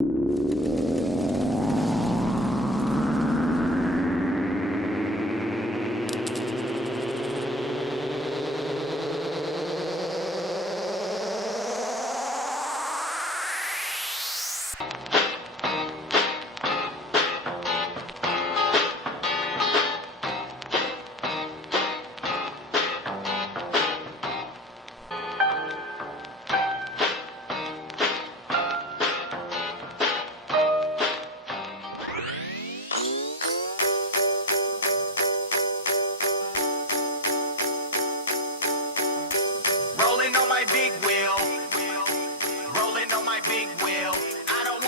Rolling on my big wheel, rolling on my big wheel. I don't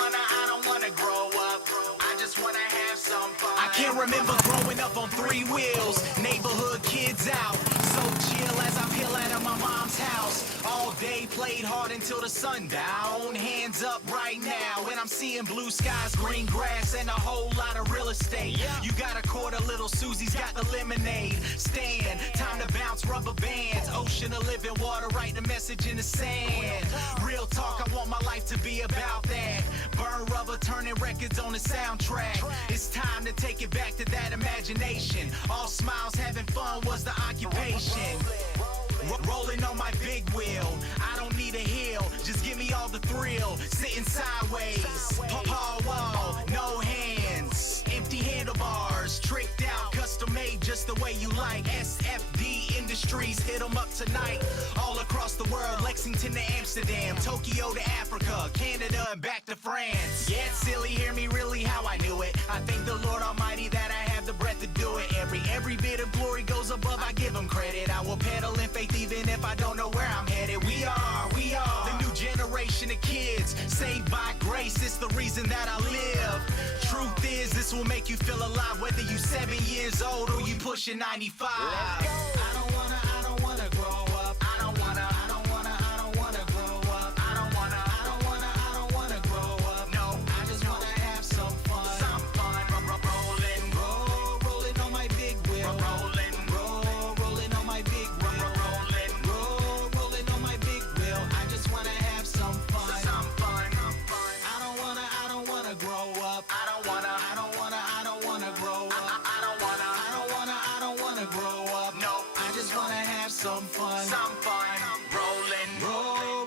wanna grow up. I just wanna have some fun. I can't remember growing up on three wheels. Neighborhood kids out, so chill as I peel out of my mom's house. All day played hard until the sundown. Hands up right now, and I'm seeing blue skies, green grass, and a whole lot of real estate. You got a quarter, little Susie's got the lemonade stand. Time to bounce rubber bands. Ocean of living water, write the message in the sand. Real talk, I want my life to be about that. Burn rubber, turning records on the soundtrack. It's time to take it back to that imagination. All smiles, having fun was the occupation. Rolling on my big wheel, I don't need a hill, just give me all the thrill. Sitting sideways, paw wall, no hands, empty handlebars, tricked out, custom made just the way you like. SFD Industries, hit them up tonight. All across the world, Lexington to Amsterdam, Tokyo to Africa, Canada and back to France. Yeah, it's silly, hear me really how I knew it. I thank the Lord Almighty that I have the breath to do it. Every bit of glory goes above, I give him credit. I will pedal in faith even if I don't know where I'm headed. We are the new generation of kids, saved by grace, it's the reason that I live. Truth is, this will make you feel alive, whether you 7 years old or you pushing 95. I don't wanna grow up. I don't wanna grow up. I don't wanna grow up. No, I just wanna have some fun. Rolling on my big wheel. Rolling on my big wheel. Rolling on my big wheel. I just wanna have some fun. I don't wanna grow up. I don't wanna grow up. I don't wanna grow up. No, I just wanna have some fun.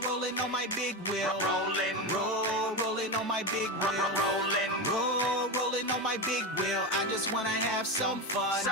Rolling on my big wheel. Rolling on my big wheel. Rolling on my big wheel. I just wanna have some fun.